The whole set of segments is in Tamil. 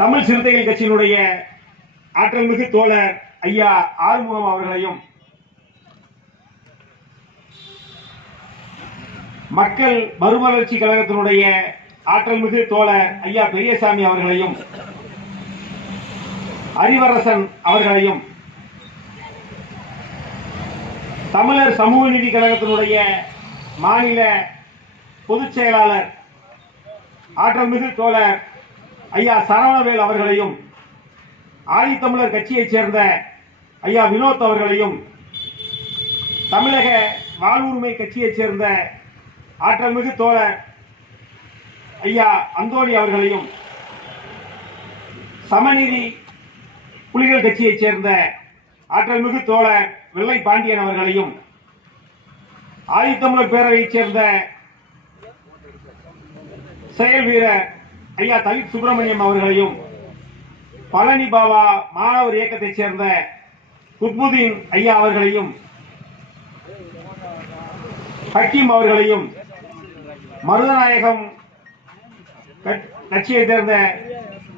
தமிழ் சிறுத்தைகள் கட்சியினுடைய ஆற்றல்மிகு தோழர் ஐயா ஆறுமுகம் அவர்களையும் மக்கள் மறுமலர்ச்சி கழகத்தினுடைய ஆற்றல் மிகு தோழர் ஐயா பெரியசாமி அவர்களையும் அறிவரசன் அவர்களையும் தமிழர் சமூக நீதி கழகத்தினுடைய மாநில பொதுச் செயலாளர் ஆற்றல்மிகு தோழர் ஐயா சரவணவேல் அவர்களையும் ஆதித்தமிழர் கட்சியைச் சேர்ந்த ஐயா வினோத் அவர்களையும் தமிழக வாழ்வுரிமை கட்சியைச் சேர்ந்த ஆற்றல்மிகு தோழர் ஐயா அந்தோணி அவர்களையும் சமநீதி புலிகள் கட்சியைச் சேர்ந்த ஆற்றல்மிகு தோழர் வெள்ளை பாண்டியன் அவர்களையும் ஆதித்தமிழர் பேரவையைச் சேர்ந்த செயல் வீரர் ஐயா தலித் சுப்பிரமணியம் அவர்களையும் பழனி பாபா மாணவர் இயக்கத்தைச் சேர்ந்த குத்புதீன் ஐயா அவர்களையும் ஹக்கீம் அவர்களையும் மருதநாயகம் கட்- கட்சியைச் சேர்ந்த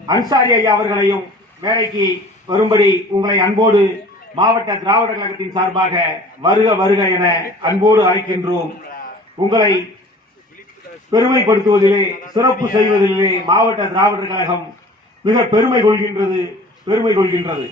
அன்சாரி ஐயா அவர்களையும் மேடைக்கு வரும்படி உங்களை அன்போடு மாவட்ட திராவிட கழகத்தின் சார்பாக வருக வருக என அன்போடு அழைக்கின்றோம். உங்களை பெருமைப்படுத்துவதிலே சிறப்பு செய்வதிலே மாவட்ட திராவிடர் கழகம் மிக பெருமை கொள்கின்றது பெருமை கொள்கின்றது.